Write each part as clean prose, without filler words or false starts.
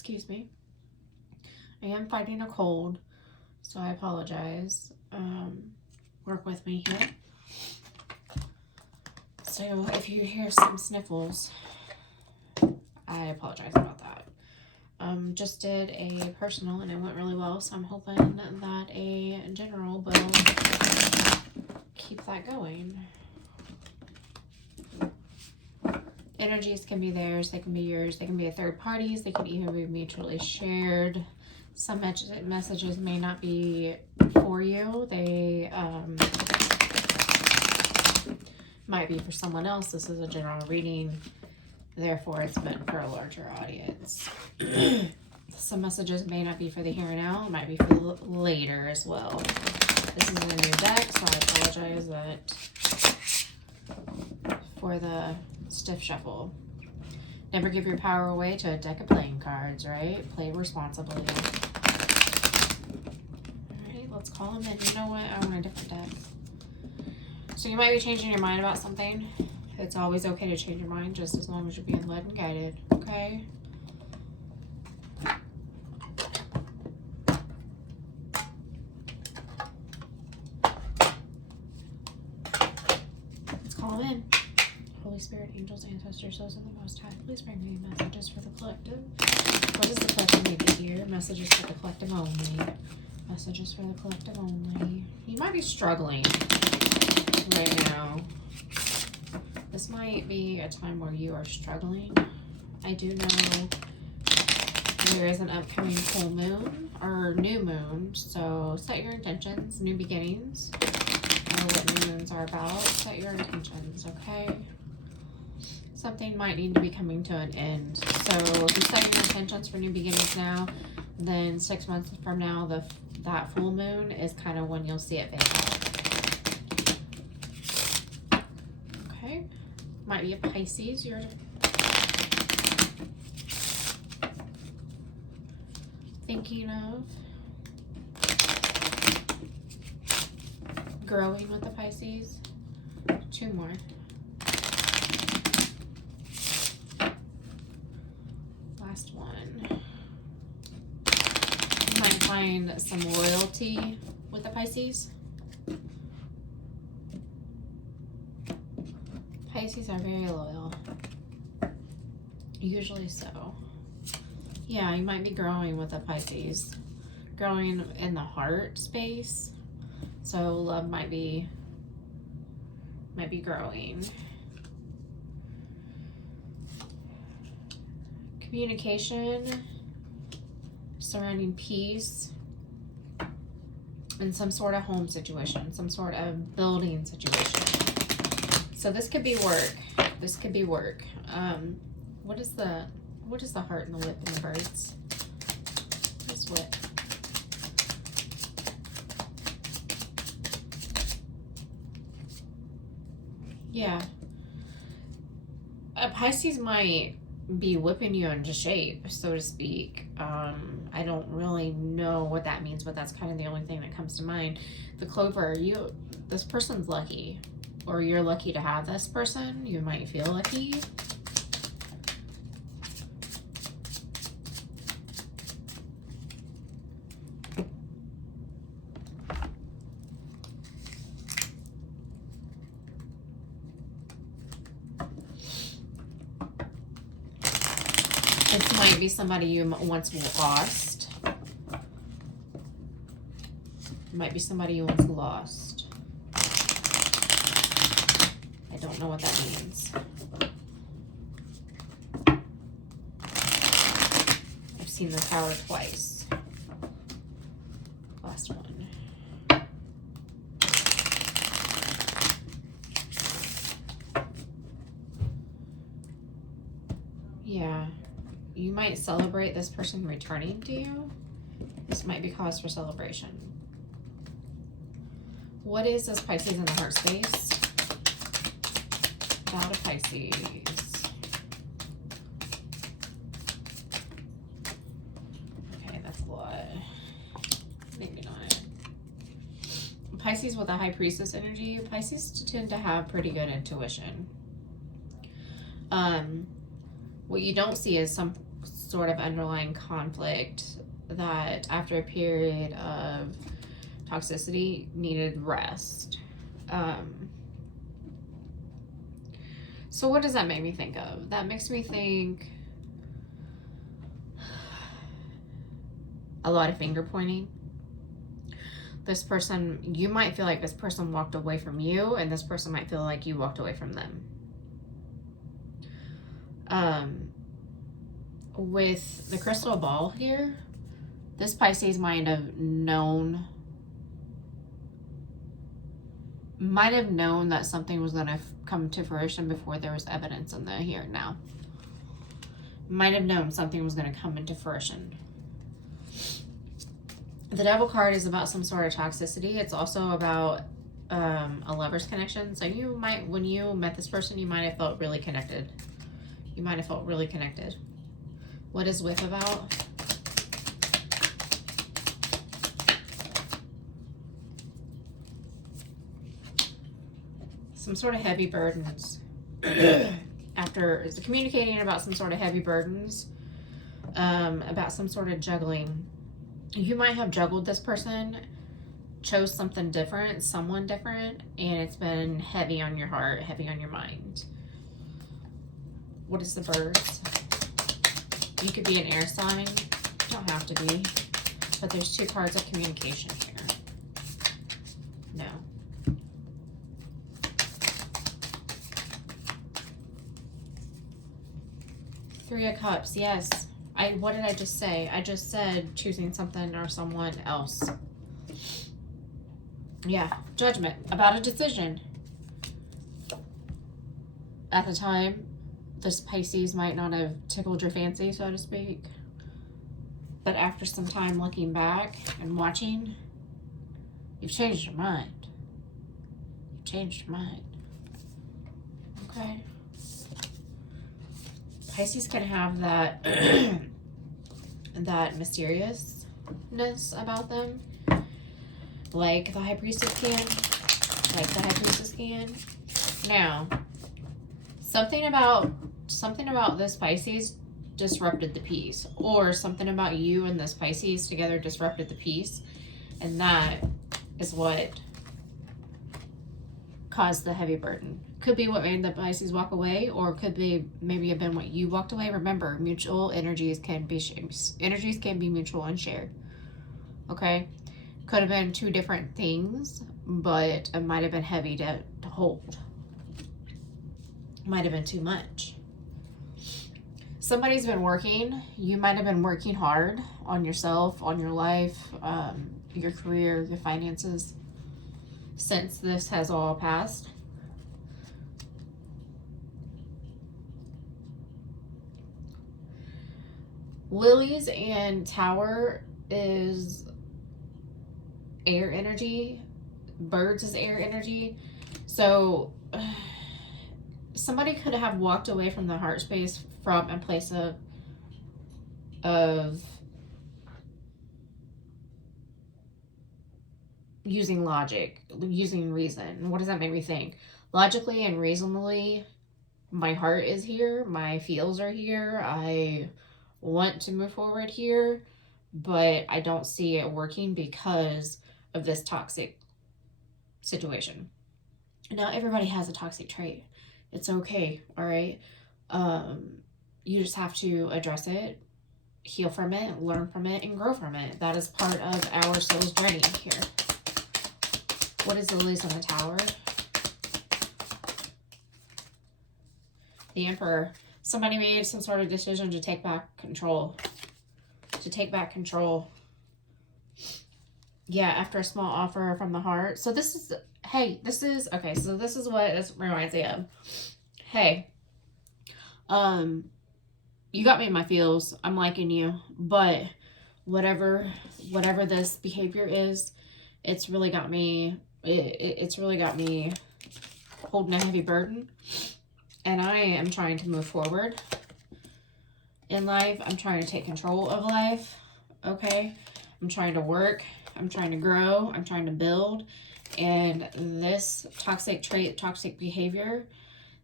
Excuse me. I am fighting a cold, so I apologize. Work with me here. So if you hear some sniffles, I apologize about that. Just did a personal and it went really well, so I'm hoping that a general will keep that going. Energies can be theirs, they can be yours, they can be a third parties, they can even be mutually shared. Some messages may not be for you, they might be for someone else. This is a general reading, therefore it's meant for a larger audience. Some messages may not be for the here and now, it might be for the later as well. This is a new deck, so I apologize for the stiff shuffle. Never give your power away to a deck of playing cards, right? Play responsibly. Alright, let's call them in. You know what? I want a different deck. So you might be changing your mind about something. It's always okay to change your mind just as long as you're being led and guided, okay? Let's call them in. Holy Spirit, angels, ancestors, souls of the Most High, please bring me messages for the collective. What does the collective need to hear? Messages for the collective only. Messages for the collective only. You might be struggling right now. This might be a time where you are struggling. I do know there is an upcoming full moon or new moon, so set your intentions, new beginnings. I know what new moons are about. Set your intentions, okay? Something might need to be coming to an end. So if you set your intentions for new beginnings now, then 6 months from now, that full moon is kind of when you'll see it fade out. Okay. Might be a Pisces. You're thinking of growing with the Pisces. 2 more. Last one. You might find some loyalty with the Pisces. Pisces are very loyal. Usually so. Yeah, you might be growing with a Pisces. Growing in the heart space. So love might be growing. Communication, surrounding peace, in some sort of home situation, some sort of building situation. So this could be work. This could be work. What is the heart and the whip and the birds? What's whip? Yeah. A Pisces might be whipping you into shape, so to speak. I don't really know what that means, but that's kind of the only thing that comes to mind. The Clover, this person's lucky, or you're lucky to have this person. You might feel lucky. This might be somebody you once lost. It might be somebody you once lost. I don't know what that means. I've seen the Tower twice. Last one. Yeah. You might celebrate this person returning to you. This might be cause for celebration. What is this Pisces in the heart space? About a Pisces. Okay, that's a lot. Maybe not. Pisces with a high priestess energy. Pisces tend to have pretty good intuition. What you don't see is sort of underlying conflict that after a period of toxicity needed rest. So what does that make me think of? That makes me think a lot of finger pointing. This person, you might feel like this person walked away from you, and this person might feel like you walked away from them. With the crystal ball here, this Pisces might have known that something was going to come to fruition before there was evidence in the here and now. Might have known something was going to come into fruition. The Devil card is about some sort of toxicity. It's also about a lover's connection. So you might, when you met this person, you might have felt really connected. You might have felt really connected. What is with about? Some sort of heavy burdens. After communicating about some sort of heavy burdens, about some sort of juggling. You might have juggled this person, chose something different, someone different, and it's been heavy on your heart, heavy on your mind. What is the birds? You could be an air sign. Don't have to be. But there's 2 cards of communication here. No. Three of Cups, yes. What did I just say? I just said choosing something or someone else. Yeah, judgment about a decision. At the time, this Pisces might not have tickled your fancy, so to speak. But after some time looking back and watching, you've changed your mind. You've changed your mind. Okay. Pisces can have that that mysteriousness about them, like the High Priestess can. Now, something about this Pisces disrupted the peace, or something about you and this Pisces together disrupted the peace, and that is what caused the heavy burden. Could be what made the Pisces walk away, or could be maybe have been what you walked away. Remember, mutual energies can be mutual and shared. Okay, could have been 2 different things, but it might have been heavy to hold. Might have been too much. Somebody's been working. You might have been working hard on yourself, on your life, your career, your finances, since this has all passed. Lilies and Tower is air energy. Birds is air energy. So somebody could have walked away from the heart space from a place of using logic, using reason. What does that make me think? Logically and reasonably, my heart is here, my feels are here, I want to move forward here, but I don't see it working because of this toxic situation. Now, everybody has a toxic trait. It's okay, all right? You just have to address it, heal from it, learn from it, and grow from it. That is part of our soul's journey here. What is the Lilies on the Tower? The Emperor. Somebody made some sort of decision to take back control. Yeah, after a small offer from the heart. So this is, hey, this is, okay, so this is what this reminds me of. Hey, you got me in my feels. I'm liking you, but whatever this behavior is, it's really got me, it's really got me holding a heavy burden. And I am trying to move forward in life. I'm trying to take control of life, okay? I'm trying to work. I'm trying to grow. I'm trying to build. And this toxic trait, toxic behavior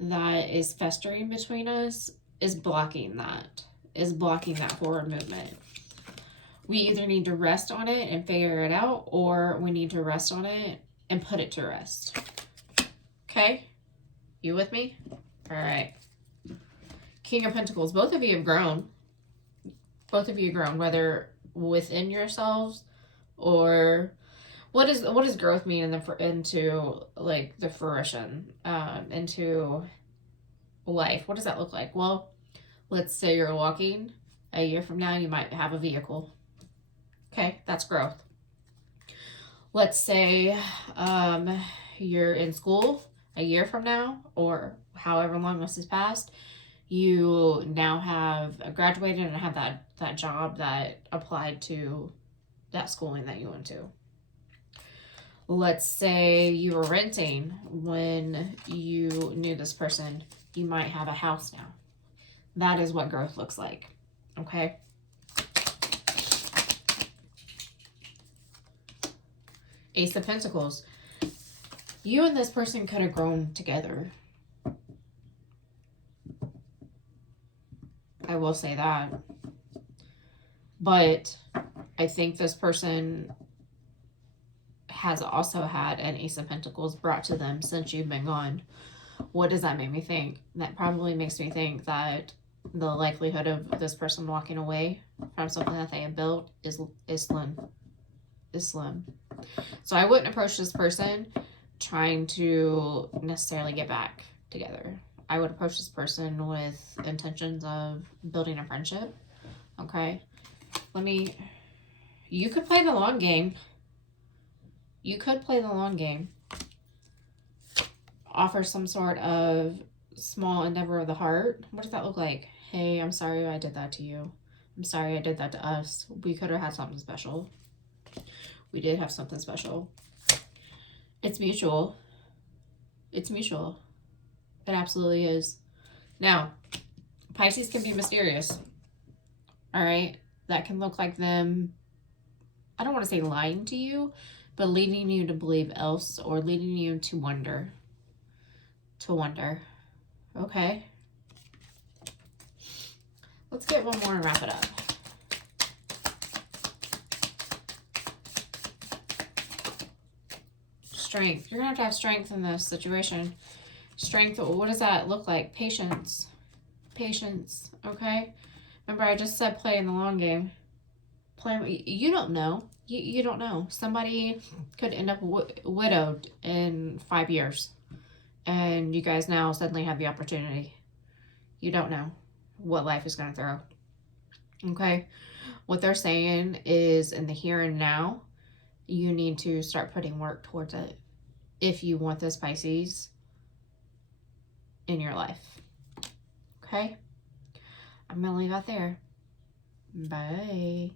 that is festering between us is blocking that. is blocking that forward movement. We either need to rest on it and figure it out, or we need to rest on it and put it to rest. Okay? You with me? All right. King of Pentacles. Both of you have grown. Both of you have grown, whether within yourselves or what does growth mean into like the fruition, into life? What does that look like? Well, let's say you're walking. A year from now, you might have a vehicle. Okay, that's growth. Let's say you're in school a year from now, or however long this has passed, you now have graduated and have that job that applied to that schooling that you went to. Let's say you were renting when you knew this person. You might have a house now. That is what growth looks like. Okay? Ace of Pentacles. You and this person could have grown together. I will say that. But I think this person has also had an Ace of Pentacles brought to them since you've been gone. What does that make me think? That probably makes me think that the likelihood of this person walking away from something that they have built is slim. So I wouldn't approach this person trying to necessarily get back together. I would approach this person with intentions of building a friendship. Okay? You could play the long game. You could play the long game. Offer some sort of small endeavor of the heart. What does that look like? Hey, I'm sorry I did that to you. I'm sorry I did that to us. We could have had something special. We did have something special. It's mutual. It's mutual. It absolutely is. Now, Pisces can be mysterious. All right? That can look like them, I don't want to say lying to you, but leading you to believe else, or leading you to wonder. Okay? Let's get one more and wrap it up. Strength. You're going to have strength in this situation. Strength, what does that look like? Patience. Patience, okay? Remember, I just said play in the long game. You don't know. You don't know. Somebody could end up widowed in 5 years. And you guys now suddenly have the opportunity. You don't know what life is going to throw. Okay? What they're saying is in the here and now, you need to start putting work towards it if you want this Pisces in your life. Okay? I'm going to leave out there. Bye.